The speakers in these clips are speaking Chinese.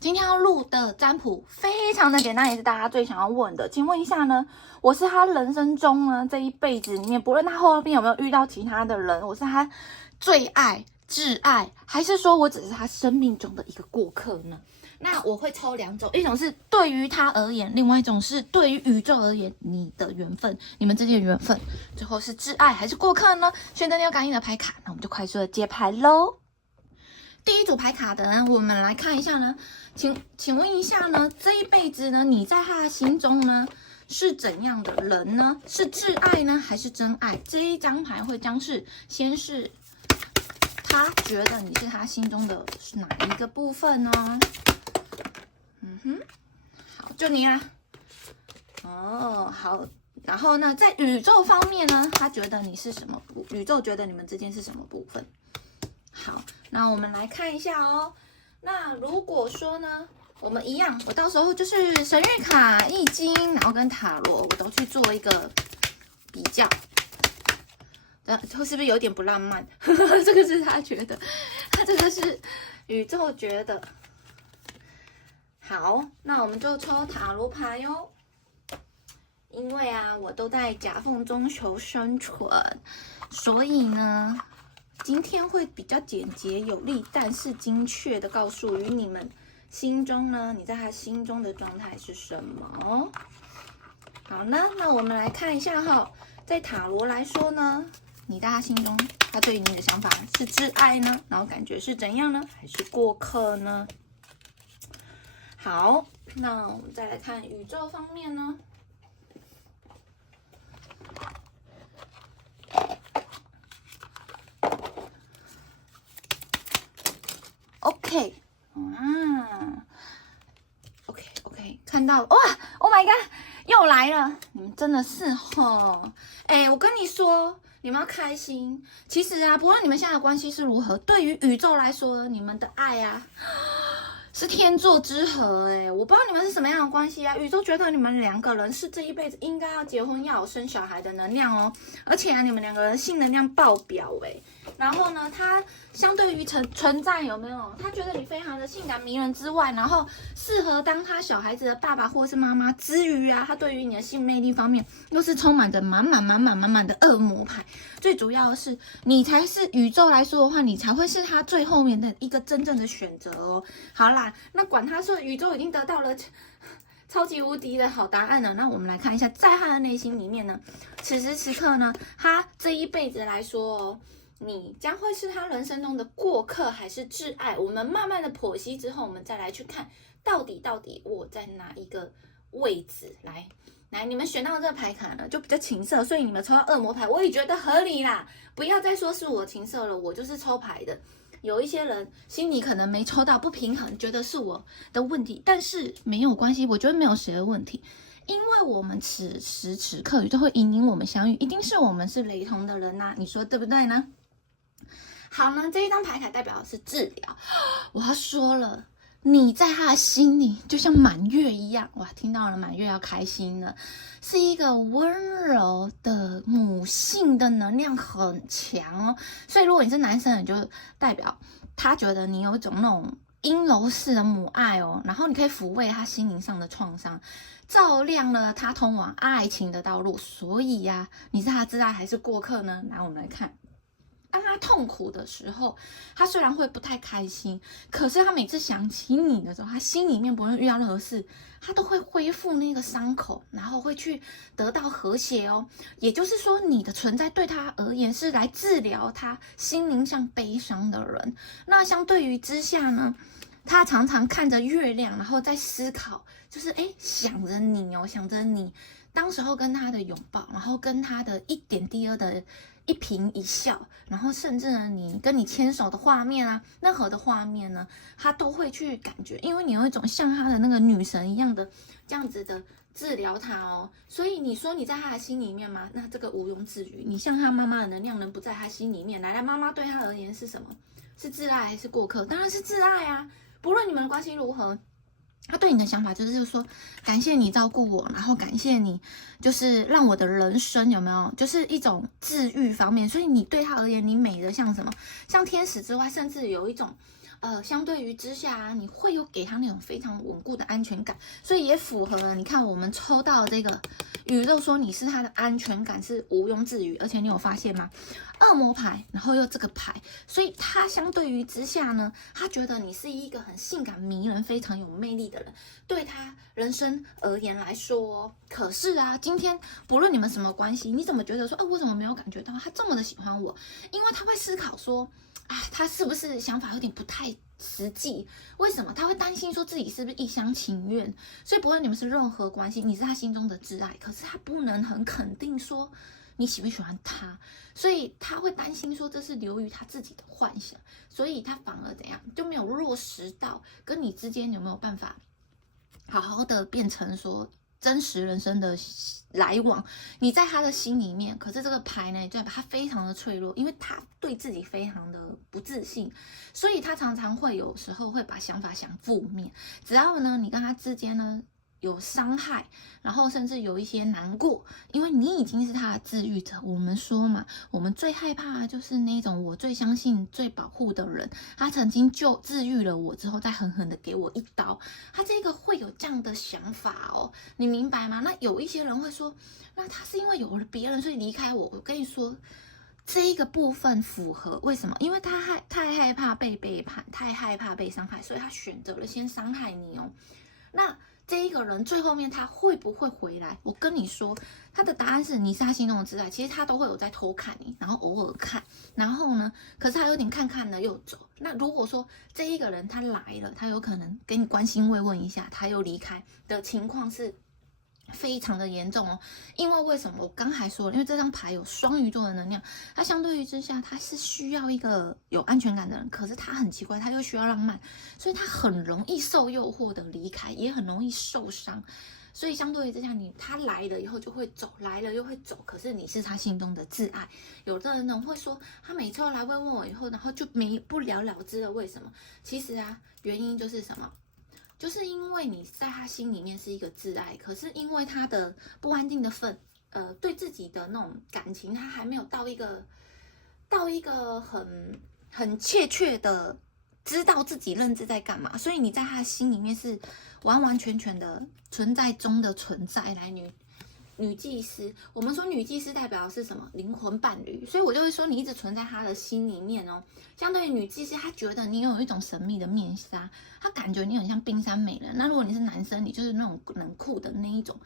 今天要录的占卜非常的简单，也是大家最想要问的。请问一下呢，我是他人生中呢这一辈子里面，不论他后边有没有遇到其他的人，我是他最爱、挚爱，还是说我只是他生命中的一个过客呢？那我会抽两种，一种是对于他而言，另外一种是对于宇宙而言，你的缘分，你们之间的缘分，最后是挚爱还是过客呢？选择你有感应的牌卡，那我们就快速的接牌喽。第一组牌卡的呢，我们来看一下呢，请问一下呢，这一辈子呢，你在他的心中呢是怎样的人呢？是挚爱呢，还是真爱？这一张牌会将是先是他觉得你是他心中的是哪一个部分呢？好，就你啦。哦，好。然后呢，在宇宙方面呢，他觉得你是什么宇宙觉得你们之间是什么部分？好，那我们来看一下哦。那如果说呢，我们一样，我到时候就是神谕卡、易经，然后跟塔罗，我都去做一个比较。是不是有点不浪漫？这个是他觉得，他这个是宇宙觉得。好，那我们就抽塔罗牌哟。因为啊，我都在夹缝中求生存，所以呢，今天会比较简洁有力，但是精确的告诉于你们心中呢，你在他心中的状态是什么？好呢，那我们来看一下哈，在塔罗来说呢，你在他心中，他对于你的想法是挚爱呢，然后感觉是怎样呢？还是过客呢？好，那我们再来看宇宙方面呢。OK， OK， 看到哇 ，Oh my god， 又来了！你们真的是吼，我跟你说，你们要开心。其实啊，不论你们现在的关系是如何，对于宇宙来说，你们的爱啊，是天作之合我不知道你们是什么样的关系啊。宇宙觉得你们两个人是这一辈子应该要结婚、要有生小孩的能量哦，而且啊，你们两个人性能量爆表然后呢，他相对于存在有没有？他觉得你非常的性感迷人之外，然后适合当他小孩子的爸爸或是妈妈之余啊，他对于你的性魅力方面又是充满着满满的恶魔牌。最主要的是，你才是宇宙来说的话，你才会是他最后面的一个真正的选择哦。好啦，那管他说宇宙已经得到了超级无敌的好答案了。那我们来看一下，在他的内心里面呢，此时此刻呢，他这一辈子来说哦。你将会是他人生中的过客还是挚爱？我们慢慢的剖析之后，我们再来去看到底我在哪一个位置？来，你们选到这个牌卡呢，就比较情色，所以你们抽到恶魔牌，我也觉得合理啦。不要再说是我情色了，我就是抽牌的。有一些人心里可能没抽到不平衡，觉得是我的问题，但是没有关系，我觉得没有谁的问题。因为我们此时此刻宇宙会引领我们相遇，一定是我们是雷同的人呐，你说对不对呢？好呢，这一张牌卡代表的是治疗。我要说了，你在他的心里就像满月一样，哇！听到了满月要开心了，是一个温柔的母性的能量很强哦。所以如果你是男生，你就代表他觉得你有一种那种阴柔式的母爱哦，然后你可以抚慰他心灵上的创伤，照亮了他通往爱情的道路。所以呀，你是他挚爱还是过客呢？来，我们来看。当他痛苦的时候，他虽然会不太开心，可是他每次想起你的时候，他心里面不论遇到任何事，他都会恢复那个伤口，然后会去得到和谐哦。也就是说，你的存在对他而言是来治疗他心灵上悲伤的人。那相对于之下呢，他常常看着月亮，然后在思考，就是想着你哦，想着你当时候跟他的拥抱，然后跟他的一点滴的一颦一笑，然后甚至呢，你跟你牵手的画面啊，任何的画面呢，他都会去感觉，因为你有一种像他的那个女神一样的这样子的治疗他哦。所以你说你在他的心里面吗？那这个毋庸置疑，你像他妈妈的能量能不在他心里面？来，妈妈对他而言是什么？是挚爱还是过客？当然是挚爱啊！不论你们的关系如何。他对你的想法就是说，感谢你照顾我，然后感谢你，就是让我的人生有没有，就是一种治愈方面。所以你对他而言，你美的像什么？像天使之外，甚至有一种相对于之下啊，你会有给他那种非常稳固的安全感，所以也符合了。你看我们抽到这个宇宙说你是他的安全感是毋庸置疑，而且你有发现吗？恶魔牌，然后又这个牌，所以他相对于之下呢，他觉得你是一个很性感迷人、非常有魅力的人，对他人生而言来说，可是啊，今天不论你们什么关系，你怎么觉得说，我怎么没有感觉到他这么的喜欢我？因为他会思考说，他是不是想法有点不太实际？为什么他会担心说自己是不是一厢情愿？所以不论你们是任何关系，你是他心中的挚爱，可是他不能很肯定说你喜不喜欢他，所以他会担心说这是流于他自己的幻想，所以他反而怎样就没有落实到跟你之间有没有办法好好的变成说真实人生的来往，你在他的心里面，可是这个牌呢，就他非常的脆弱，因为他对自己非常的不自信，所以他常常会有时候会把想法想负面。只要呢，你跟他之间呢有伤害，然后甚至有一些难过，因为你已经是他的治愈者。我们说嘛，我们最害怕的就是那种我最相信、最保护的人，他曾经就治愈了我之后，再狠狠的给我一刀，他这个会有这样的想法哦，你明白吗？那有一些人会说，那他是因为有了别人所以离开我。我跟你说。这一个部分符合，为什么？因为他太害怕被背叛，太害怕被伤害，所以他选择了先伤害你哦。那这一个人最后面他会不会回来？我跟你说，他的答案是你是他心中的挚爱，其实他都会有在偷看你，然后偶尔看，然后呢，可是他有点看看了又走。那如果说这一个人他来了，他有可能给你关心慰问一下，他又离开的情况是非常的严重哦。因为为什么？我刚才说了，因为这张牌有双鱼座的能量，它相对于之下，它是需要一个有安全感的人，可是他很奇怪，他又需要浪漫，所以他很容易受诱惑的离开，也很容易受伤。所以相对于之下，他来了以后就会走，来了又会走。可是你是他心中的挚爱。有的人呢会说，他每次都来慰问我以后，然后就不了了之了。为什么？其实啊，原因就是什么？就是因为你在他心里面是一个挚爱，可是因为他的不安定的对自己的那种感情，他还没有到一个很确的知道自己认知在干嘛，所以你在他的心里面是完完全全的存在中的存在。来，女祭司，我们说女祭司代表的是什么？灵魂伴侣，所以我就会说你一直存在他的心里面哦。相对于女祭司，她觉得你有一种神秘的面纱，她感觉你很像冰山美人。那如果你是男生，你就是那种冷酷的那一种。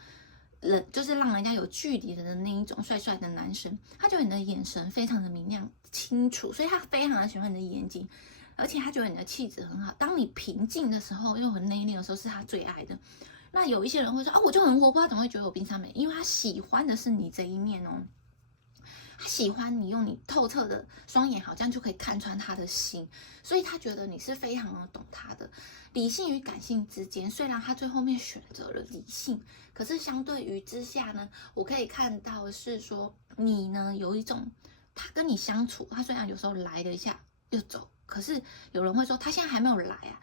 就是让人家有距离的那一种帅帅的男生，他觉得你的眼神非常的明亮清楚，所以他非常的喜欢你的眼睛，而且他觉得你的气质很好。当你平静的时候又很内敛的时候，是他最爱的。那有一些人会说我就很活泼，他怎么会觉得我冰山美？因为他喜欢的是你这一面哦。他喜欢你用你透彻的双眼，好像就可以看穿他的心，所以他觉得你是非常的懂他的。理性与感性之间，虽然他最后面选择了理性，可是相对于之下呢，我可以看到是说你呢有一种他跟你相处，他虽然有时候来了一下又走，可是有人会说他现在还没有来啊。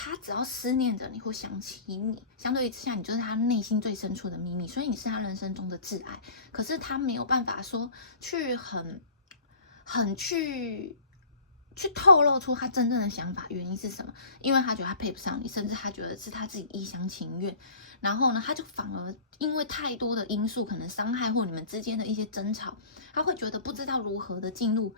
他只要思念着你或想起你，相对于之下，你就是他内心最深处的秘密，所以你是他人生中的挚爱。可是他没有办法说去去透露出他真正的想法，原因是什么？因为他觉得他配不上你，甚至他觉得是他自己一厢情愿。然后呢，他就反而因为太多的因素，可能伤害或你们之间的一些争吵，他会觉得不知道如何的进入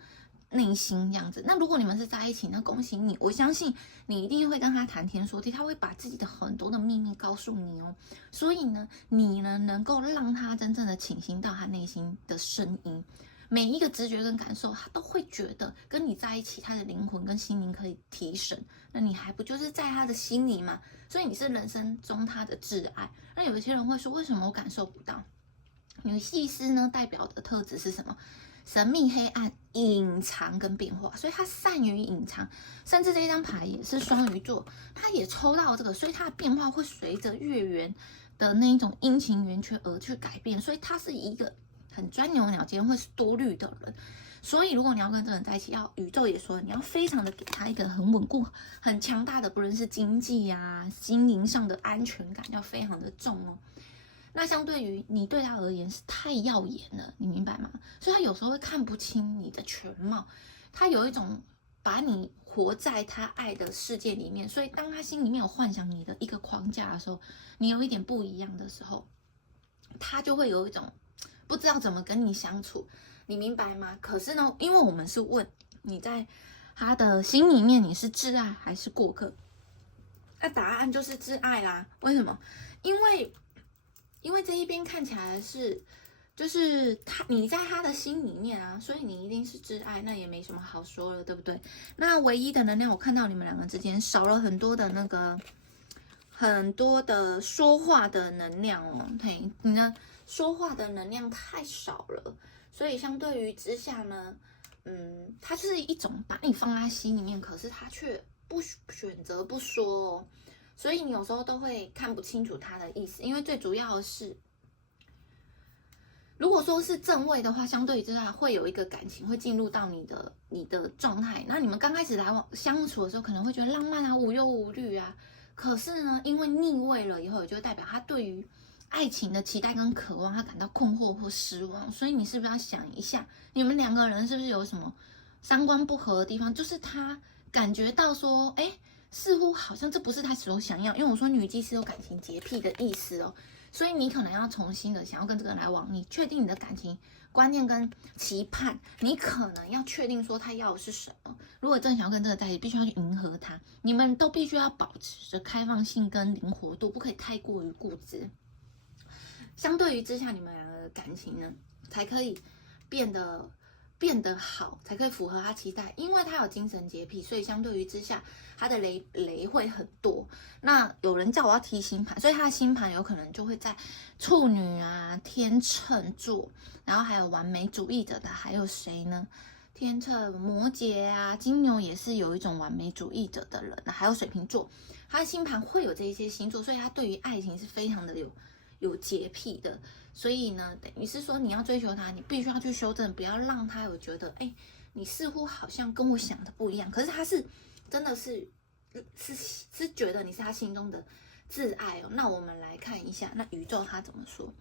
内心这样子。那如果你们是在一起，那恭喜你，我相信你一定会跟他谈天说地，他会把自己的很多的秘密告诉你哦。所以呢，你呢能够让他真正的倾听到他内心的声音，每一个直觉跟感受，他都会觉得跟你在一起，他的灵魂跟心灵可以提升。那你还不就是在他的心里吗？所以你是人生中他的挚爱。那有一些人会说，为什么我感受不到？女祭司呢，代表的特质是什么？神秘、黑暗、隐藏跟变化，所以他善于隐藏。甚至这张牌也是双鱼座，他也抽到这个，所以他的变化会随着月圆的那一种阴晴圆缺而去改变。所以他是一个很钻牛角尖、会多虑的人。所以如果你要跟这个人在一起，宇宙也说你要非常的给他一个很稳固、很强大的，不论是经济啊、心灵上的安全感，要非常的重哦。那相对于你对他而言是太耀眼了，你明白吗？所以他有时候会看不清你的全貌，他有一种把你活在他爱的世界里面，所以当他心里面有幻想你的一个框架的时候，你有一点不一样的时候，他就会有一种不知道怎么跟你相处，你明白吗？可是呢，因为我们是问你在他的心里面你是挚爱还是过客，那答案就是挚爱啦。为什么？因为这一边看起来是。就是你在他的心里面啊，所以你一定是挚爱，那也没什么好说了，对不对？那唯一的能量，我看到你们两个之间少了很多的很多的说话的能量哦。对，你的说话的能量太少了，所以相对于之下呢，他就是一种把你放在心里面，可是他却不选择不说哦，所以你有时候都会看不清楚他的意思，因为最主要的是。如果说是正位的话，相对之下会有一个感情会进入到你的状态。那你们刚开始来往相处的时候，可能会觉得浪漫啊、无忧无虑啊。可是呢，因为逆位了以后，也就代表他对于爱情的期待跟渴望，他感到困惑或失望。所以你是不是要想一下，你们两个人是不是有什么三观不合的地方？就是他感觉到说，哎，似乎好像这不是他所想要。因为我说女祭是有感情洁癖的意思哦。所以你可能要重新的想要跟这个人来往，你确定你的感情观念跟期盼，你可能要确定说他要的是什么。如果真的想要跟这个在一起，必须要去迎合他，你们都必须要保持着开放性跟灵活度，不可以太过于固执。相对于之下，你们两个的感情呢，才可以变得好，才可以符合他期待。因为他有精神洁癖，所以相对于之下，他的雷会很多。那有人叫我要提星盘，所以他的星盘有可能就会在处女啊、天秤座，然后还有完美主义者的，还有谁呢？天秤、摩羯啊、金牛也是有一种完美主义者的人，还有水瓶座，他的星盘会有这一些星座，所以他对于爱情是非常的有洁癖的。所以呢，等于是说你要追求他，你必须要去修正，不要让他有觉得，哎，你似乎好像跟我想的不一样。可是他是真的是觉得你是他心中的挚爱哦。那我们来看一下，那宇宙他怎么说？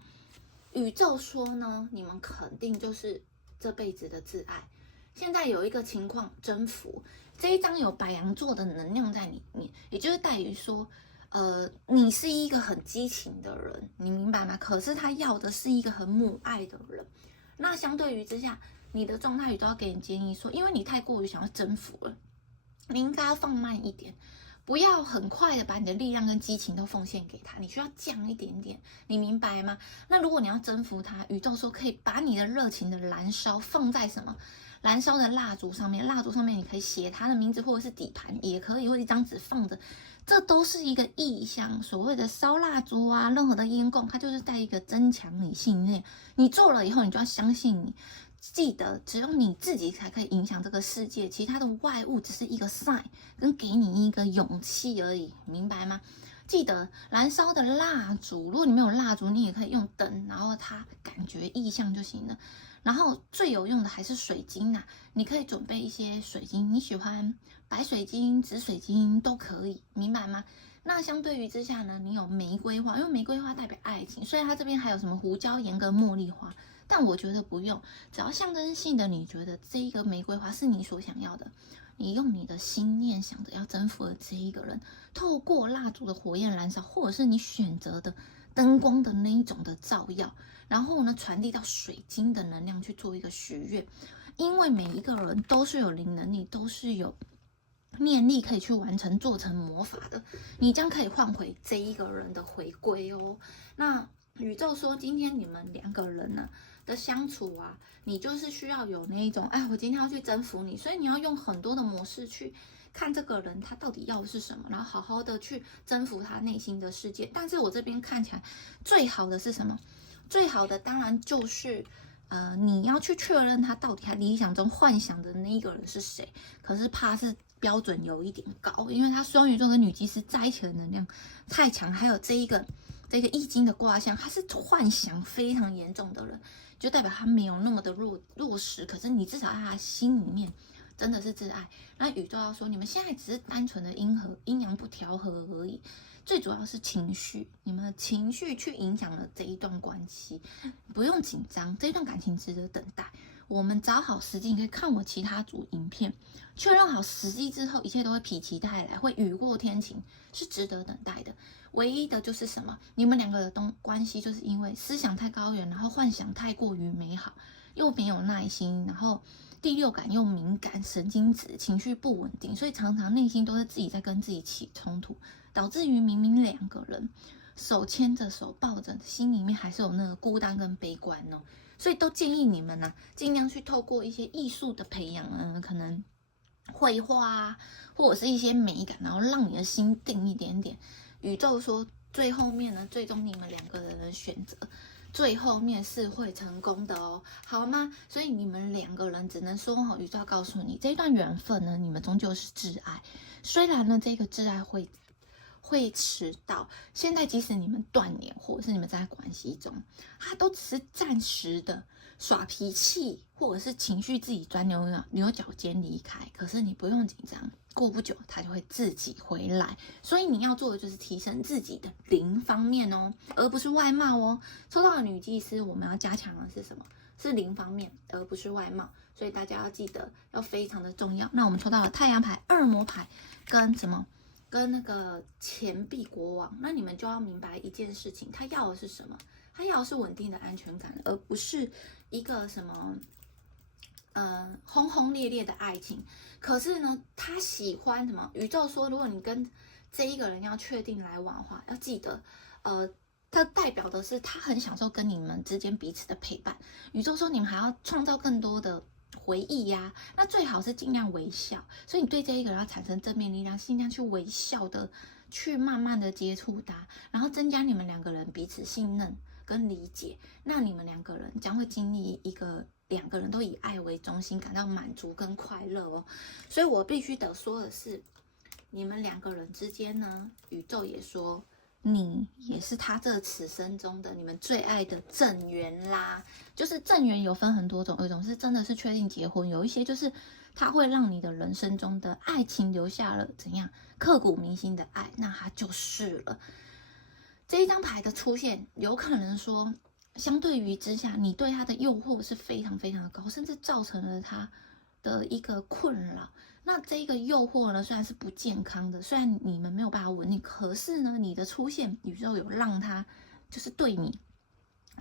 宇宙说呢，你们肯定就是这辈子的挚爱。现在有一个情况征服，这一张有白羊座的能量在里面，也就是代于说。你是一个很激情的人，你明白吗？可是他要的是一个很母爱的人。那相对于之下，你的状态宇宙要给你建议说，因为你太过于想要征服了，你应该要放慢一点，不要很快的把你的力量跟激情都奉献给他，你需要降一点点，你明白吗？那如果你要征服他，宇宙说可以把你的热情的燃烧放在什么？燃烧的蜡烛上面，蜡烛上面你可以写他的名字，或者是底盘也可以，或者一张纸放着。这都是一个意象，所谓的烧蜡烛啊，任何的烟供，它就是在一个增强你信念。你做了以后，你就要相信你。记得，只有你自己才可以影响这个世界，其他的外物只是一个 sign， 跟给你一个勇气而已，明白吗？记得燃烧的蜡烛，如果你没有蜡烛，你也可以用灯，然后它感觉意象就行了。然后最有用的还是水晶啊，你可以准备一些水晶，你喜欢白水晶、紫水晶都可以，明白吗？那相对于之下呢，你有玫瑰花，因为玫瑰花代表爱情，所以它这边还有什么胡椒盐跟茉莉花，但我觉得不用，只要象征性的，你觉得这一个玫瑰花是你所想要的，你用你的心念想着要征服的这一个人，透过蜡烛的火焰燃烧，或者是你选择的灯光的那一种的照耀，然后呢传递到水晶的能量去做一个许愿，因为每一个人都是有灵能力，都是有念力可以去完成做成魔法的，你将可以换回这一个人的回归哦。那宇宙说，今天你们两个人呢的相处啊，你就是需要有那一种，哎，我今天要去征服你，所以你要用很多的模式去看这个人他到底要的是什么，然后好好的去征服他内心的世界。但是我这边看起来最好的是什么？最好的当然就是你要去确认他到底他理想中幻想的那一个人是谁。可是怕是标准有一点高，因为他双鱼座跟女祭司在一起的能量太强，还有这个易经的卦象，他是幻想非常严重的人，就代表他没有那么的落实。可是你至少在他心里面真的是挚爱。那宇宙要说，你们现在只是单纯的阴阳不调和而已。最主要是情绪，你们的情绪去影响了这一段关系，不用紧张，这一段感情值得等待。我们找好时机，你可以看我其他组影片，确认好时机之后，一切都会否极泰来，会雨过天晴，是值得等待的。唯一的就是什么？你们两个的关系就是因为思想太高远，然后幻想太过于美好，又没有耐心，然后第六感又敏感，神经质，情绪不稳定，所以常常内心都是自己在跟自己起冲突，导致于明明两个人手牵着手抱着，心里面还是有那个孤单跟悲观哦。所以都建议你们尽量去透过一些艺术的培养可能绘画啊，或者是一些美感，然后让你的心定一点点。宇宙说最后面呢，最终你们两个人的选择，最后面是会成功的哦，好吗？所以你们两个人只能说宇宙要告诉你，这段缘分呢，你们终究是挚爱。虽然呢，这个挚爱会迟到，现在即使你们断联，或者是你们在关系中，它都只是暂时的耍脾气，或者是情绪自己钻牛角尖离开。可是你不用紧张，过不久它就会自己回来。所以你要做的就是提升自己的灵方面哦，而不是外貌哦。抽到的女祭司，我们要加强的是什么？是灵方面，而不是外貌。所以大家要记得，要非常的重要。那我们抽到了太阳牌、恶魔牌跟什么？跟那个钱币国王，那你们就要明白一件事情，他要的是什么？他要的是稳定的安全感，而不是一个什么轰轰烈烈的爱情。可是呢，他喜欢什么？宇宙说，如果你跟这一个人要确定来往的话，要记得，它代表的是他很享受跟你们之间彼此的陪伴。宇宙说，你们还要创造更多的回忆呀，那最好是尽量微笑，所以你对这一个人要产生正面力量，尽量去微笑的去慢慢的接触他，然后增加你们两个人彼此信任跟理解，那你们两个人将会经历一个两个人都以爱为中心感到满足跟快乐哦。所以我必须得说的是，你们两个人之间呢，宇宙也说你也是他这此生中的你们最爱的正缘啦。就是正缘有分很多种，有一种是真的是确定结婚，有一些就是它会让你的人生中的爱情留下了怎样刻骨铭心的爱，那它就是了。这一张牌的出现，有可能说相对于之下，你对他的诱惑是非常非常的高，甚至造成了他的一个困扰。那这个诱惑呢，虽然是不健康的，虽然你们没有办法稳定，可是呢，你的出现，宇宙有让他就是对你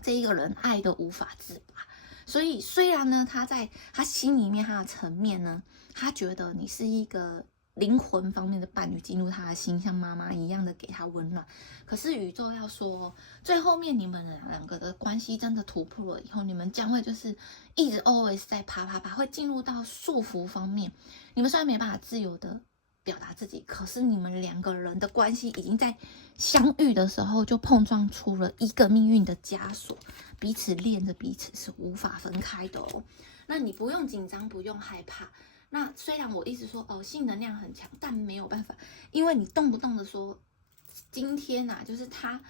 这一个人爱的无法自拔。所以虽然呢，他在他心里面他的层面呢，他觉得你是一个灵魂方面的伴侣，进入他的心，像妈妈一样的给他温暖。可是宇宙要说，最后面你们两个的关系真的突破了以后，你们将会就是一直 always 在啪，会进入到束缚方面。你们虽然没办法自由的表达自己，可是你们两个人的关系已经在相遇的时候就碰撞出了一个命运的枷锁，彼此恋着彼此是无法分开的哦。那你不用紧张，不用害怕。那虽然我一直说性能量很强，但没有办法，因为你动不动的说今天就是他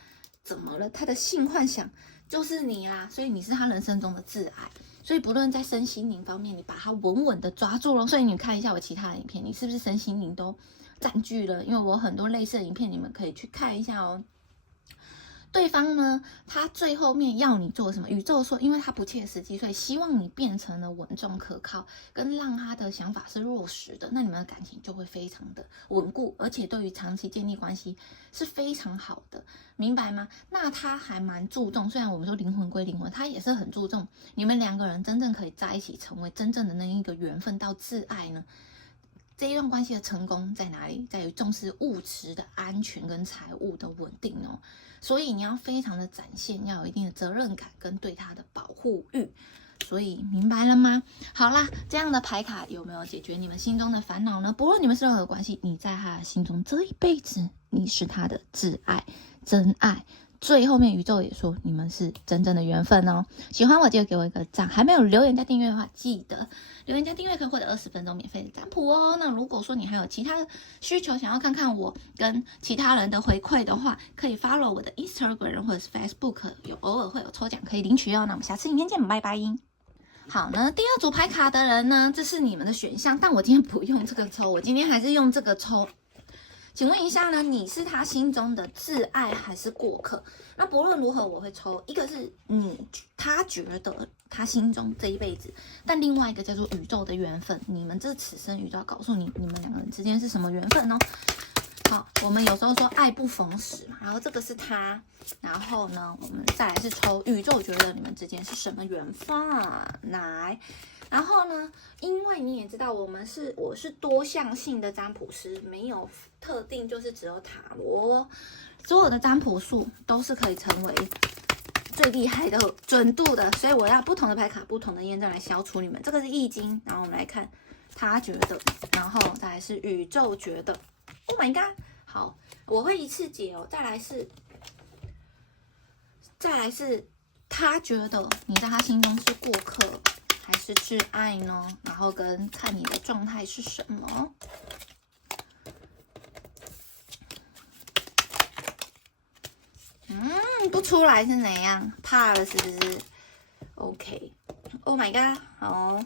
怎么了，他的性幻想就是你啦，所以你是他人生中的挚爱。所以不论在身心灵方面，你把它稳稳的抓住了。所以你看一下我其他的影片，你是不是身心灵都占据了？因为我很多类似的影片，你们可以去看一下哦。对方呢，他最后面要你做什么？宇宙说，因为他不切实际，所以希望你变成了稳重可靠，跟让他的想法是落实的，那你们的感情就会非常的稳固，而且对于长期建立关系是非常好的，明白吗？那他还蛮注重，虽然我们说灵魂归灵魂，他也是很注重你们两个人真正可以在一起，成为真正的那一个缘分到挚爱呢。这一段关系的成功在哪里？在于重视物质的安全跟财务的稳定哦。所以你要非常的展现，要有一定的责任感跟对他的保护欲。所以明白了吗？好啦，这样的牌卡有没有解决你们心中的烦恼呢？不论你们是任何关系，你在他的心中这一辈子，你是他的挚爱、真爱。最后面宇宙也说你们是真正的缘分哦。喜欢我记得给我一个赞，还没有留言加订阅的话，记得留言加订阅可以获得20分钟免费的占卜哦。那如果说你还有其他的需求，想要看看我跟其他人的回馈的话，可以 follow 我的 Instagram 或者是 Facebook， 偶尔会有抽奖可以领取哦。那我们下次影片见，拜拜。好呢，第二组牌卡的人呢，这是你们的选项，但我今天不用这个抽，我今天还是用这个抽。请问一下呢，你是他心中的挚爱还是过客？那不论如何，我会抽一个是他觉得他心中这一辈子，但另外一个叫做宇宙的缘分。你们这此生宇宙要告诉你，你们两个人之间是什么缘分哦？好，我们有时候说爱不逢时嘛，然后这个是他，然后呢，我们再来是抽宇宙觉得你们之间是什么缘分来。然后呢，因为你也知道我是多项性的占卜师，没有特定就是只有塔罗，所有的占卜术都是可以成为最厉害的准度的，所以我要不同的牌卡、不同的验证来消除你们。这个是易经，然后我们来看他觉得，然后再来是宇宙觉得。Oh my god！ 好，我会一次解哦。再来是他觉得你在他心中是过客还是挚爱呢？然后跟看你的状态是什么。不出来是怎样？怕了是不是 ？OK。Oh my god！ 好，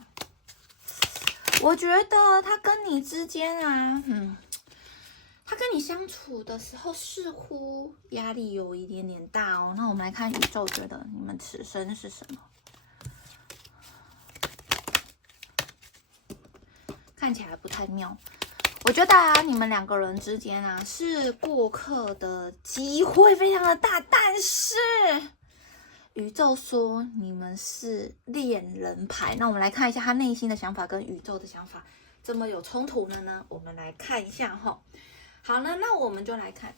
我觉得他跟你之间啊，他跟你相处的时候似乎压力有一点点大哦。那我们来看宇宙觉得你们此生是什么？看起来不太妙。我觉得啊，你们两个人之间啊是过客的机会非常的大，但是宇宙说你们是恋人牌。那我们来看一下他内心的想法跟宇宙的想法怎么有冲突了呢？我们来看一下哈。好呢，那我们就来看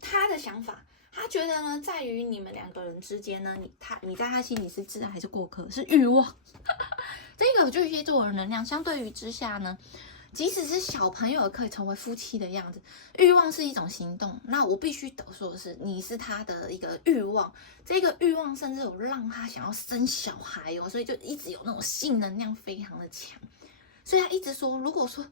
他的想法。他觉得呢，在于你们两个人之间呢，你在他心里是挚爱还是过客？是欲望。这个巨蟹座的能量，相对于之下呢，即使是小朋友也可以成为夫妻的样子。欲望是一种行动，那我必须得说的是，你是他的一个欲望，这个欲望甚至有让他想要生小孩哦，所以就一直有那种性能量非常的强。所以他一直说，如果说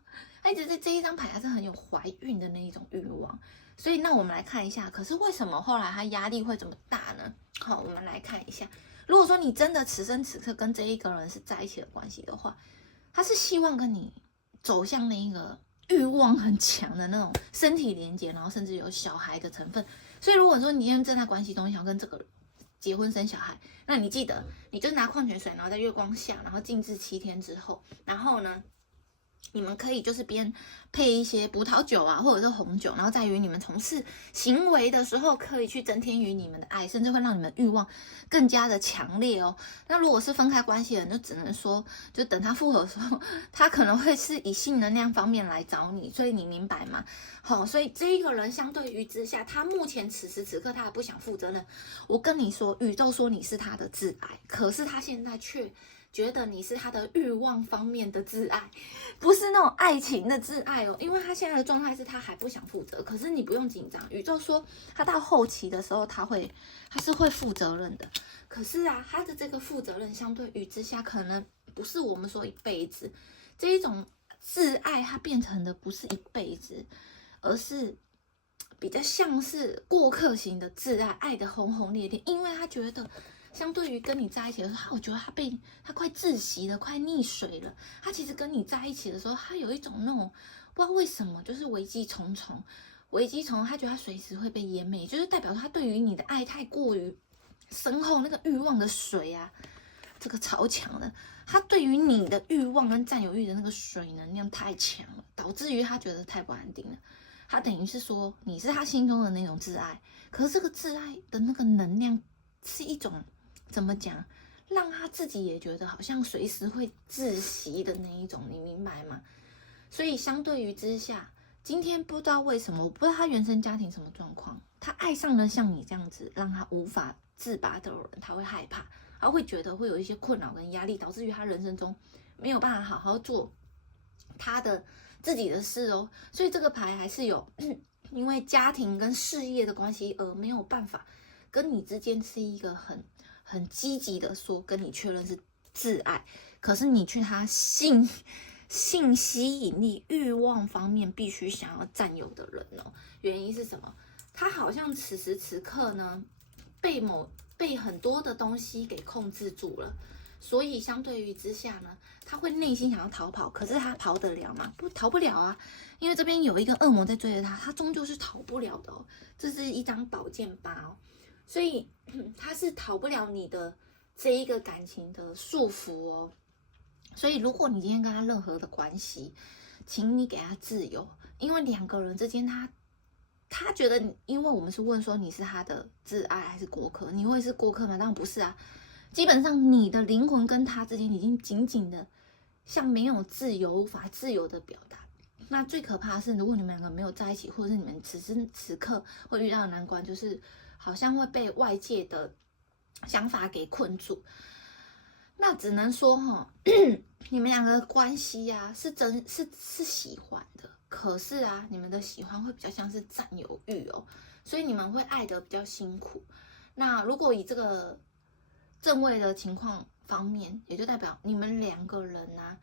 他一直在这一张牌，他是很有怀孕的那一种欲望。所以那我们来看一下，可是为什么后来他压力会这么大呢？好，我们来看一下，如果说你真的此生此刻跟这一个人是在一起的关系的话，他是希望跟你走向那一个欲望很强的那种身体连接，然后甚至有小孩的成分。所以如果说你因为正在关系中想要跟这个人结婚生小孩，那你记得你就拿矿泉水，然后在月光下，然后静置7天之后，然后呢你们可以就是边配一些葡萄酒啊，或者是红酒，然后在于你们从事行为的时候，可以去增添于你们的爱，甚至会让你们欲望更加的强烈哦。那如果是分开关系的人，就只能说，就等他复合的时候，他可能会是以性能量方面来找你，所以你明白吗？好，所以这一个人相对于之下，他目前此时此刻他还不想负责任。我跟你说，宇宙说你是他的挚爱，可是他现在却觉得你是他的欲望方面的挚爱，不是那种爱情的挚爱哦。因为他现在的状态是他还不想负责，可是你不用紧张。宇宙说他到后期的时候，他是会负责任的。可是啊，他的这个负责任相对于之下，可能不是我们说一辈子这一种挚爱，它变成的不是一辈子，而是比较像是过客型的挚爱，爱的轰轰烈烈，因为他觉得。相对于跟你在一起的时候，我觉得他快窒息了，快溺水了。他其实跟你在一起的时候，他有一种那种不知道为什么，就是危机重重。他觉得他随时会被淹没，就是代表他对于你的爱太过于深厚，那个欲望的水啊，这个超强的。他对于你的欲望跟占有欲的那个水能量太强了，导致于他觉得太不安定了。他等于是说你是他心中的那种挚爱，可是这个挚爱的那个能量是一种。怎么讲？让他自己也觉得好像随时会窒息的那一种，你明白吗？所以相对于之下，今天不知道为什么，我不知道他原生家庭什么状况，他爱上了像你这样子让他无法自拔的人，他会害怕，他会觉得会有一些困扰跟压力，导致于他人生中没有办法好好做他的自己的事哦。所以这个牌还是有因为家庭跟事业的关系而没有办法跟你之间是一个很积极的说跟你确认是挚爱，可是你去他性吸引力欲望方面必须想要占有的人哦。原因是什么？他好像此时此刻呢被很多的东西给控制住了，所以相对于之下呢，他会内心想要逃跑，可是他逃得了吗？不，逃不了啊，因为这边有一个恶魔在追着他，他终究是逃不了的哦。这是一张宝剑八哦，所以他是逃不了你的这一个感情的束缚哦。所以如果你今天跟他任何的关系，请你给他自由，因为两个人之间他觉得，因为我们是问说你是他的挚爱还是过客，你会是过客吗？当然不是啊。基本上你的灵魂跟他之间已经紧紧的像没有自由，无法自由的表达。那最可怕的是，如果你们两个没有在一起，或者是你们此时此刻会遇到的难关，就是好像会被外界的想法给困住。那只能说哈，你们两个的关系啊，是喜欢的，可是啊，你们的喜欢会比较像是占有欲哦，所以你们会爱得比较辛苦。那如果以这个正位的情况方面，也就代表你们两个人啊，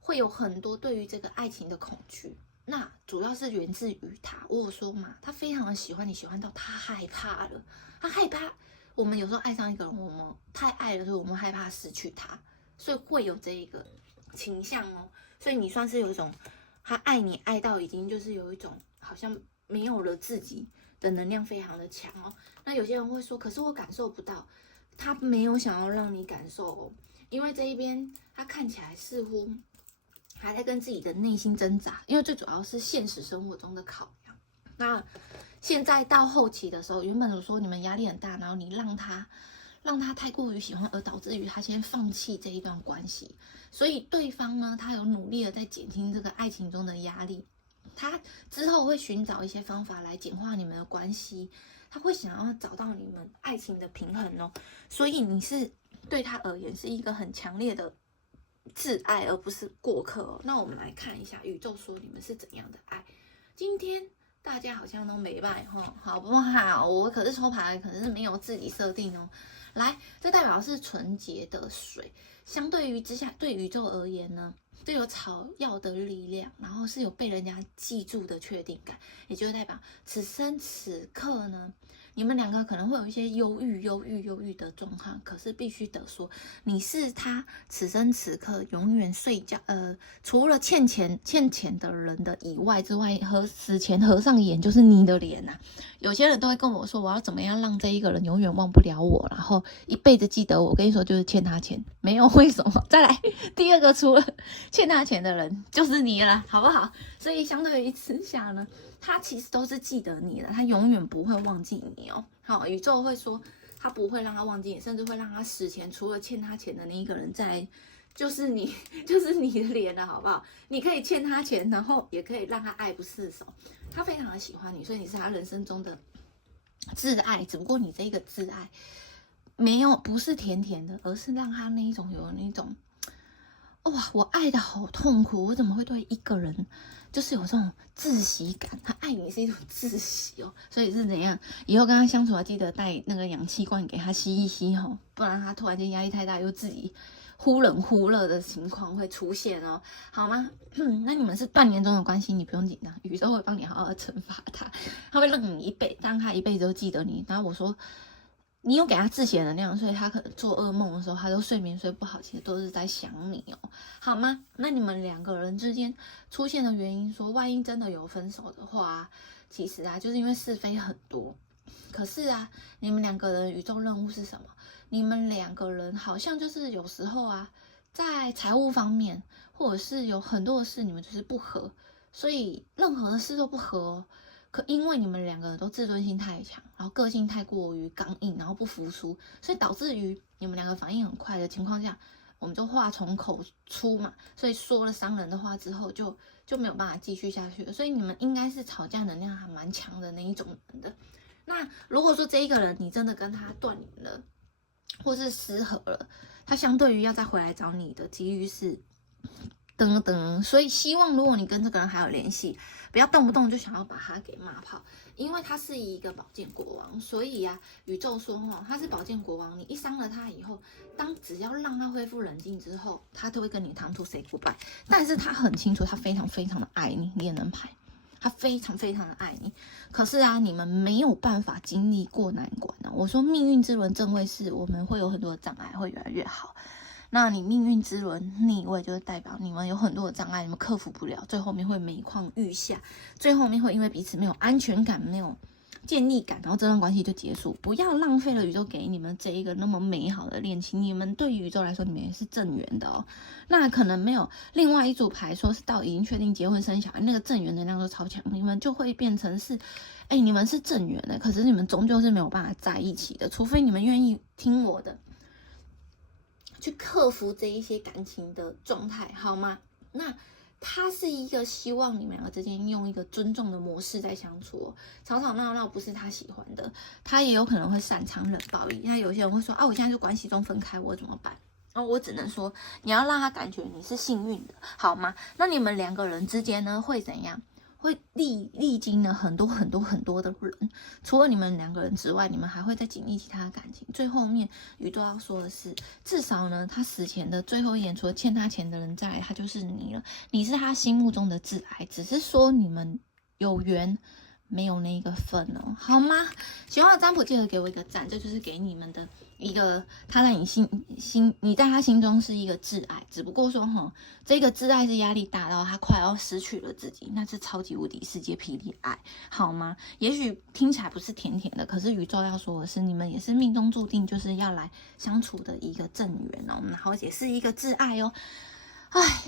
会有很多对于这个爱情的恐惧。那主要是源自于他，我有说嘛，他非常的喜欢你，喜欢到他害怕了，他害怕。我们有时候爱上一个人，我们太爱了，所以我们害怕失去他，所以会有这一个倾向哦。所以你算是有一种他爱你爱到已经就是有一种好像没有了自己的能量非常的强哦。那有些人会说，可是我感受不到，他没有想要让你感受哦，因为这一边他看起来似乎还在跟自己的内心挣扎，因为最主要是现实生活中的考量。那现在到后期的时候，原本我说你们压力很大，然后你让他太过于喜欢，而导致于他先放弃这一段关系。所以对方呢，他有努力的在减轻这个爱情中的压力，他之后会寻找一些方法来简化你们的关系，他会想要找到你们爱情的平衡哦。所以你是对他而言是一个很强烈的挚爱，而不是过客哦。那我们来看一下宇宙说你们是怎样的爱。今天大家好像都没拜哈，好不好？我可是抽牌，可是没有自己设定哦。来，这代表是纯洁的水，相对于之下，对宇宙而言呢，这有草药的力量，然后是有被人家记住的确定感，也就是代表此生此刻呢，你们两个可能会有一些忧郁的状况，可是必须得说，你是他此生此刻永远睡觉，除了欠钱的人的以外之外，死前合上眼就是你的脸啊。有些人都会跟我说，我要怎么样让这一个人永远忘不了我，然后一辈子记得我。我跟你说，就是欠他钱，没有为什么。再来第二个，除了欠他钱的人就是你了，好不好？所以相对于之下呢，他其实都是记得你的，他永远不会忘记你哦。好，宇宙会说他不会让他忘记你，甚至会让他死前除了欠他钱的那一个人在。就是你的脸了，好不好？你可以欠他钱，然后也可以让他爱不释手。他非常的喜欢你，所以你是他人生中的挚爱。只不过你这个挚爱不是甜甜的，而是让他有那种哇，我爱的好痛苦，我怎么会对一个人就是有这种窒息感？他爱你是一种窒息哦，所以是怎样？以后跟他相处要记得带那个氧气罐给他吸一吸哦，不然他突然间压力太大，又自己忽冷忽热的情况会出现哦，好吗？那你们是半年中的关系，你不用紧张，宇宙会帮你好好的惩罚他，他会让他一辈子都记得你。然后我说，你有给他自血能量，所以他可能做噩梦的时候，他都睡眠睡不好，其实都是在想你哦，好吗？那你们两个人之间出现的原因说，万一真的有分手的话，其实啊，就是因为是非很多。可是啊，你们两个人宇宙任务是什么？你们两个人好像就是有时候啊，在财务方面，或者是有很多的事，你们就是不合，所以任何的事都不合哦。可因为你们两个人都自尊心太强，然后个性太过于刚硬，然后不服输，所以导致于你们两个反应很快的情况下，我们就话从口出嘛，所以说了伤人的话之后就没有办法继续下去了。所以你们应该是吵架能量还蛮强的那一种人的。那如果说这一个人你真的跟他断联了，或是失和了，他相对于要再回来找你的几率是等等，所以希望如果你跟这个人还有联系，不要动不动就想要把他给骂跑，因为他是一个宝剑国王，所以啊，宇宙说他是宝剑国王，你一伤了他以后，只要让他恢复冷静之后，他都会跟你 time to say goodbye， 但是他很清楚，他非常非常的爱你，恋人牌。他非常非常的爱你，可是啊，你们没有办法经历过难关啊。我说命运之轮正位是我们会有很多的障碍，会越来越好。那你命运之轮逆位，就是代表你们有很多的障碍，你们克服不了，最后面会每况愈下，最后面会因为彼此没有安全感，没有建立感，然后这段关系就结束。不要浪费了宇宙给你们这一个那么美好的恋情，你们对于宇宙来说，你们也是正缘的哦。那可能没有另外一组牌说是到已经确定结婚生小孩，那个正缘能量都超强，你们就会变成是，你们是正缘的，可是你们终究是没有办法在一起的，除非你们愿意听我的。去克服这一些感情的状态，好吗？那他是一个希望你们两个之间用一个尊重的模式在相处哦，吵吵闹闹不是他喜欢的，他也有可能会擅长冷暴力。那有些人会说啊，我现在就关系中分开，我怎么办？我只能说，你要让他感觉你是幸运的，好吗？那你们两个人之间呢，会怎样？会历经了很多的人，除了你们两个人之外，你们还会再经历其他的感情。最后面宇宙要说的是，至少呢，他死前的最后一眼，除了欠他钱的人在来，他就是你了，你是他心目中的挚爱，只是说你们有缘。没有那个份哦，好吗？喜欢的占卜记得给我一个赞，这就是给你们的一个，他在你你在他心中是一个挚爱，只不过说这个挚爱是压力大到他快要失去了自己，那是超级无敌世界霹雳爱，好吗？也许听起来不是甜甜的，可是宇宙要说的是，你们也是命中注定就是要来相处的一个正缘哦，然后也是一个挚爱哦。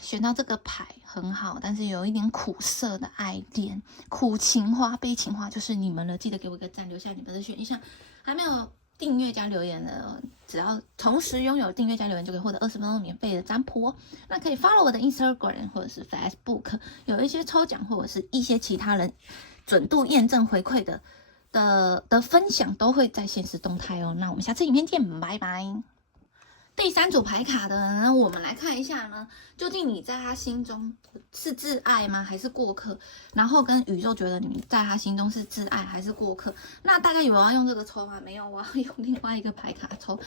选到这个牌很好，但是有一点苦涩的爱恋，苦情花、悲情花就是你们了。记得给我一个赞，留下你们的选项。还没有订阅加留言的，只要同时拥有订阅加留言，就可以获得20分钟免费的占卜哦。那可以 follow 我的 Instagram 或者是 Facebook， 有一些抽奖或者是一些其他人准度验证回馈的分享，都会在限时动态哦。那我们下次影片见，拜拜。第3组牌卡的呢，我们来看一下呢，究竟你在他心中是挚爱吗，还是过客？然后跟宇宙觉得你在他心中是挚爱还是过客？那大家有要用这个抽吗？没有，我要用另外一个牌卡抽。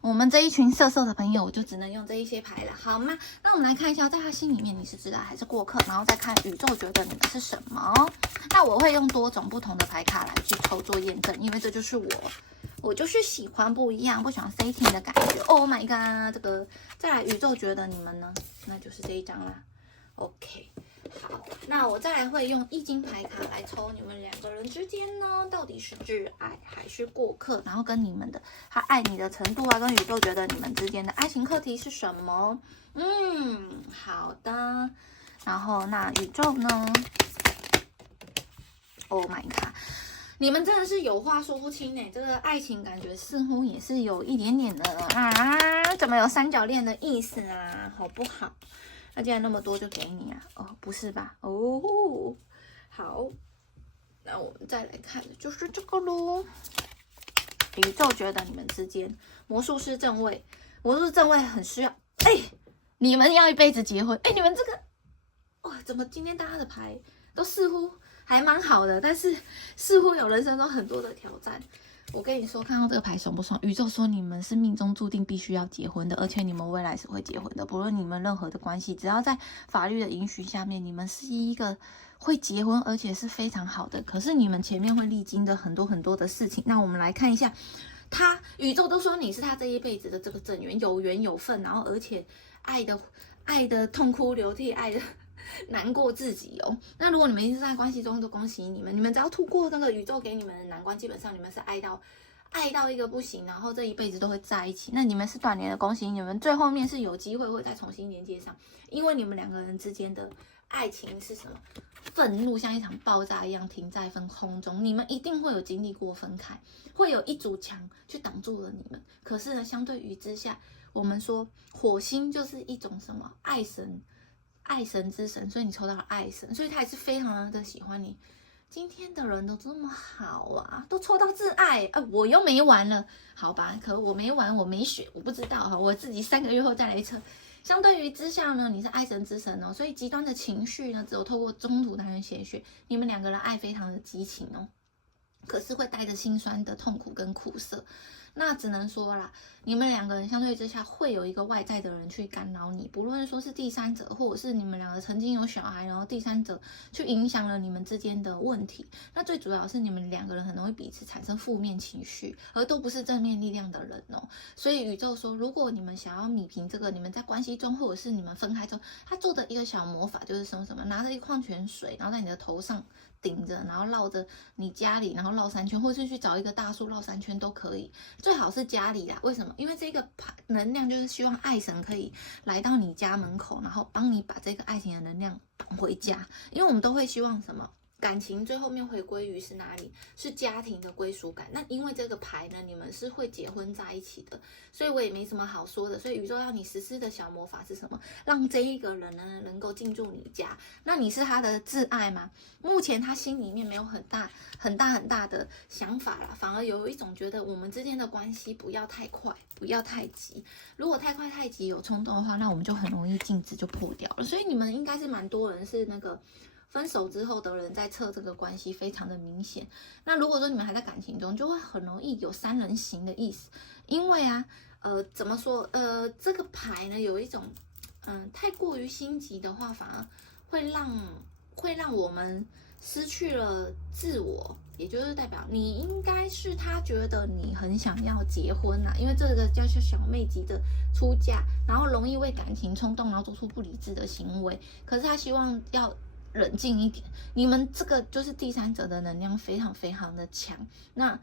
我们这一群色色的朋友，我就只能用这一些牌了，好吗？那我们来看一下，在他心里面你是挚爱还是过客，然后再看宇宙觉得你们是什么。那我会用多种不同的牌卡来去抽做验证，因为这就是我就是喜欢不一样，不喜欢 setting 的感觉。Oh my god， 这个再来宇宙觉得你们呢，那就是这一张啦。OK， 好，那我再来会用易经牌卡来抽你们两个人之间呢，到底是挚爱还是过客，然后跟你们的他爱你的程度啊，跟宇宙觉得你们之间的爱情课题是什么？好的。然后那宇宙呢 ？Oh my god。你们真的是有话说不清呢，这个爱情感觉似乎也是有一点点的啊，怎么有三角恋的意思啊？好不好？那既然那么多就给你啊？哦，不是吧？哦，好，那我们再来看的就是这个咯。宇宙觉得你们之间魔术师正位，魔术师正位很需要，你们要一辈子结婚，你们这个，怎么今天大家的牌都似乎还蛮好的，但是似乎有人生中很多的挑战。我跟你说，看到这个牌爽不爽？宇宙说你们是命中注定必须要结婚的，而且你们未来是会结婚的。不论你们任何的关系，只要在法律的允许下面，你们是一个会结婚，而且是非常好的。可是你们前面会历经的很多的事情。那我们来看一下，宇宙都说你是他这一辈子的这个正缘，有缘有份，然后而且爱的痛哭流涕，爱的难过自己哦。那如果你们一直在关系中，就恭喜你们，你们只要度过那个宇宙给你们的难关，基本上你们是爱到一个不行，然后这一辈子都会在一起。那你们是短年的，恭喜你们，最后面是有机会会再重新连接上，因为你们两个人之间的爱情是什么？愤怒像一场爆炸一样停在分空中，你们一定会有经历过分开，会有一堵墙去挡住了你们。可是呢，相对于之下，我们说火星就是一种什么爱神之神，所以你抽到了爱神，所以他也是非常的喜欢你。今天的人都这么好啊，都抽到挚爱，我又没玩了，好吧？可我没玩，我没选，我不知道哈，我自己3个月后再来测。相对于之下呢，你是爱神之神哦，所以极端的情绪呢，只有透过中途才能显现。你们两个人爱非常的激情哦。可是会带着心酸的痛苦跟苦涩。那只能说啦，你们两个人相对之下会有一个外在的人去干扰你，不论说是第三者，或者是你们两个曾经有小孩，然后第三者去影响了你们之间的问题。那最主要是你们两个人很容易彼此产生负面情绪，而都不是正面力量的人哦。所以宇宙说，如果你们想要弭平这个，你们在关系中，或者是你们分开之后，他做的一个小魔法就是什么，拿着一矿泉水，然后在你的头上顶着，然后绕着你家里，然后绕3圈，或是去找一个大树绕3圈都可以。最好是家里啦，为什么？因为这个能量就是希望爱神可以来到你家门口，然后帮你把这个爱情的能量绑回家。因为我们都会希望什么？感情最后面回归于是哪里？是家庭的归属感。那因为这个牌呢，你们是会结婚在一起的，所以我也没什么好说的。所以宇宙要你实施的小魔法是什么？让这一个人呢能够进驻你家。那你是他的挚爱吗？目前他心里面没有很大的想法啦，反而有一种觉得我们之间的关系不要太快，不要太急。如果太快太急有冲动的话，那我们就很容易镜子就破掉了。所以你们应该是蛮多人是那个分手之后的人在测这个关系非常的明显。那如果说你们还在感情中，就会很容易有3人行的意思。因为啊，怎么说？这个牌呢有一种，太过于心急的话，反而会让我们失去了自我。也就是代表你应该是他觉得你很想要结婚啦，因为这个叫做小妹急着出嫁，然后容易为感情冲动，然后做出不理智的行为。可是他希望要冷静一点，你们这个就是第三者的能量非常非常的强。那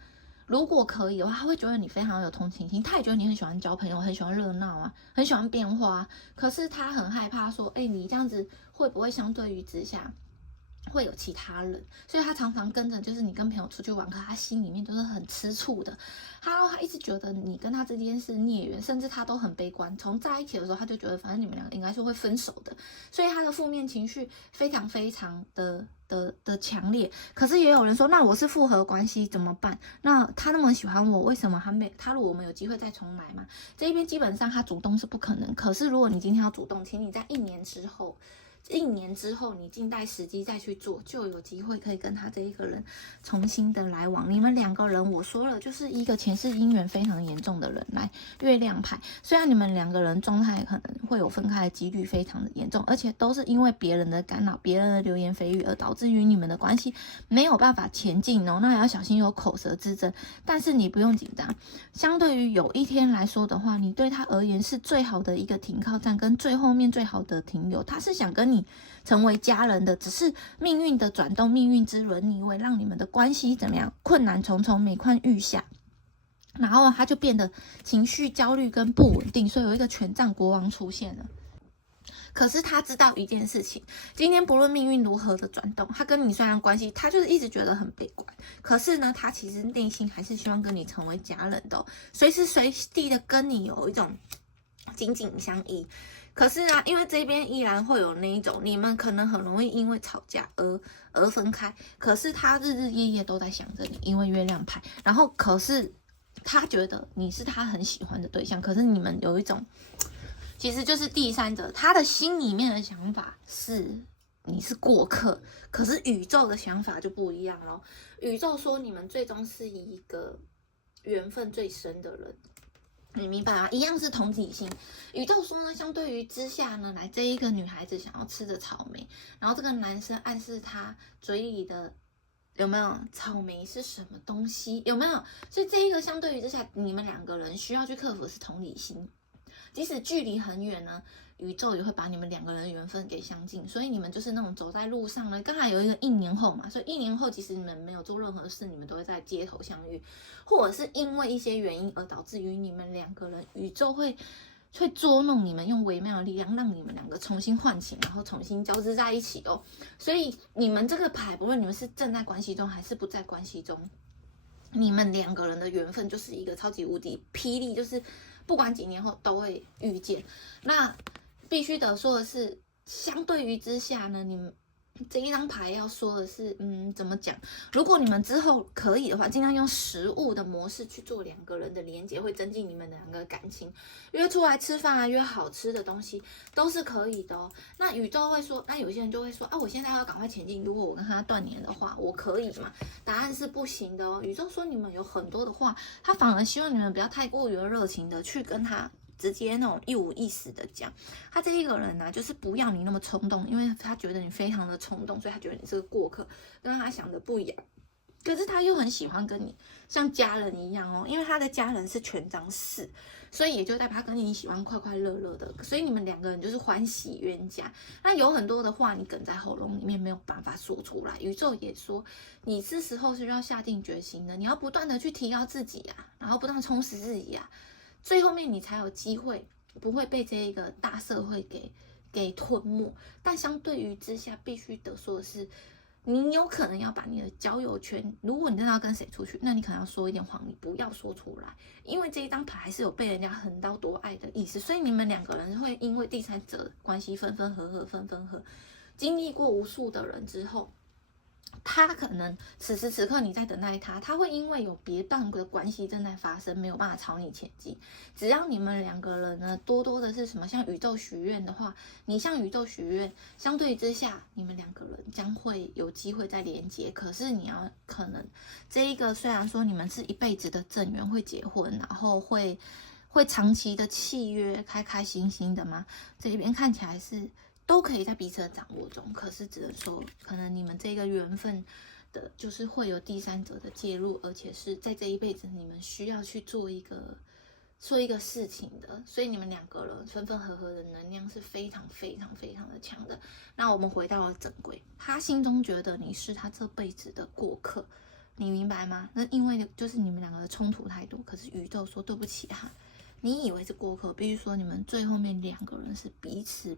如果可以的话，他会觉得你非常有同情心，他也觉得你很喜欢交朋友，很喜欢热闹啊，很喜欢变化啊。可是他很害怕说，你这样子会不会相对于之下会有其他人，所以他常常跟着，就是你跟朋友出去玩，可他心里面都是很吃醋的。他一直觉得你跟他之间是孽缘，甚至他都很悲观。从在一起的时候，他就觉得反正你们两个应该是会分手的，所以他的负面情绪非常非常的强烈。可是也有人说，那我是复合关系怎么办？那他那么喜欢我，为什么他如果我们有机会再重来嘛？这一边基本上他主动是不可能。可是如果你今天要主动，请你在1年之后，你静待时机再去做，就有机会可以跟他这一个人重新的来往。你们两个人，我说了，就是一个前世姻缘非常严重的人来月亮牌。虽然你们两个人状态可能会有分开的几率非常的严重，而且都是因为别人的干扰、别人的流言蜚语而导致于你们的关系没有办法前进哦。那也要小心有口舌之争，但是你不用紧张。相对于有一天来说的话，你对他而言是最好的一个停靠站，跟最后面最好的停留。他是想跟你成为家人的，只是命运的转动，命运之轮逆位，让你们的关系怎么样？困难重重，每况愈下。然后他就变得情绪焦虑跟不稳定，所以有一个权杖国王出现了。可是他知道一件事情，今天不论命运如何的转动，他跟你虽然关系，他就是一直觉得很悲观。可是呢，他其实内心还是希望跟你成为家人的，随时随地的跟你有一种紧紧相依。可是啊，因为这边依然会有那一种，你们可能很容易因为吵架而分开。可是他日日夜夜都在想着你，因为月亮牌。然后可是他觉得你是他很喜欢的对象，可是你们有一种，其实就是第三者，他的心里面的想法是你是过客，可是宇宙的想法就不一样咯。宇宙说你们最终是一个缘分最深的人。你明白吗？一样是同理心。宇宙说呢，相对于之下呢，来这一个女孩子想要吃的草莓，然后这个男生暗示她嘴里的有没有草莓是什么东西？有没有？所以这一个相对于之下，你们两个人需要去克服的是同理心。即使距离很远呢，宇宙也会把你们两个人的缘分给相近，所以你们就是那种走在路上呢，刚才有一个1年后嘛，所以1年后即使你们没有做任何事，你们都会在街头相遇，或者是因为一些原因而导致于你们两个人，宇宙会捉弄你们，用微妙的力量让你们两个重新唤醒，然后重新交织在一起哦。所以你们这个牌，不论你们是正在关系中还是不在关系中，你们两个人的缘分就是一个超级无敌霹雳，就是不管几年后都会遇见。那必须得说的是，相对于之下呢，这一张牌要说的是，怎么讲？如果你们之后可以的话，尽量用食物的模式去做两个人的连接，会增进你们两个感情。约出来吃饭啊，约好吃的东西都是可以的哦。那宇宙会说，那有些人就会说，啊，我现在要赶快前进。如果我跟他断联的话，我可以吗？答案是不行的哦。宇宙说你们有很多的话，他反而希望你们不要太过于热情的去跟他。直接那种一五一十的讲，他这一个人呢、就是不要你那么冲动，因为他觉得你非常的冲动，所以他觉得你是个过客，跟他想的不一样。可是他又很喜欢跟你像家人一样哦，因为他的家人是权杖4，所以也就代表他跟你喜欢快快乐乐的，所以你们两个人就是欢喜冤家。那有很多的话你哽在喉咙里面没有办法说出来，宇宙也说你是时候是要下定决心的，你要不断的去提高自己啊，然后不断充实自己啊。最后面你才有机会不会被这一个大社会给吞没，但相对于之下，必须得说的是，你有可能要把你的交友圈，如果你真的要跟谁出去，那你可能要说一点谎，你不要说出来，因为这一张牌还是有被人家横刀夺爱的意思，所以你们两个人会因为第三者关系分分合合，经历过无数的人之后。他可能此时此刻你在等待他，他会因为有别段的关系正在发生，没有办法朝你前进。只要你们两个人呢，多多的是什么，向宇宙许愿的话，你向宇宙许愿，相对之下，你们两个人将会有机会再连接。可是你要可能这一个虽然说你们是一辈子的正缘，会结婚，然后会长期的契约，开开心心的嘛，这边看起来是。都可以在彼此的掌握中，可是只能说，可能你们这个缘分的，就是会有第三者的介入，而且是在这一辈子你们需要去做一个事情的，所以你们两个人分分合合的能量是非常的强的。那我们回到了正轨，他心中觉得你是他这辈子的过客，你明白吗？那因为就是你们两个的冲突太多，可是宇宙说对不起哈。你以为是过客，必须说你们最后面两个人是彼此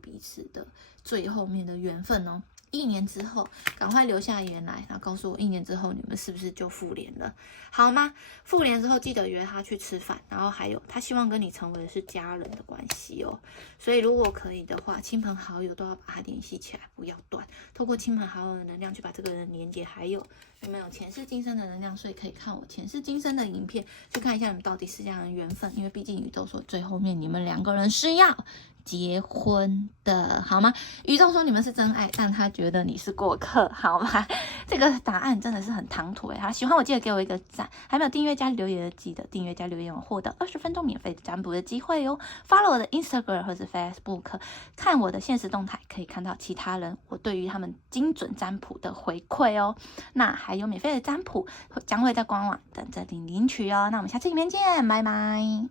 的最后面的缘分哦。1年之后，赶快留下言来，然后告诉我1年之后你们是不是就复联了，好吗？复联之后记得约他去吃饭，然后还有他希望跟你成为的是家人的关系哦。所以如果可以的话，亲朋好友都要把他联系起来，不要断。透过亲朋好友的能量去把这个人连接，还有你们有前世今生的能量，所以可以看我前世今生的影片，去看一下你们到底是这样的缘分。因为毕竟宇宙说最后面你们两个人是要结婚的，好吗？宇宙说你们是真爱，但他觉得你是过客，好吗？这个答案真的是很唐突哎！好，喜欢我记得给我一个赞，还没有订阅加留言的记得订阅加留言，我获得20分钟免费的占卜的机会哟。follow 我的 Instagram 或者 Facebook， 看我的现实动态，可以看到其他人我对于他们精准占卜的回馈哦。那还有免费的占卜将会在官网等着你领取哦。那我们下次影片见，拜拜。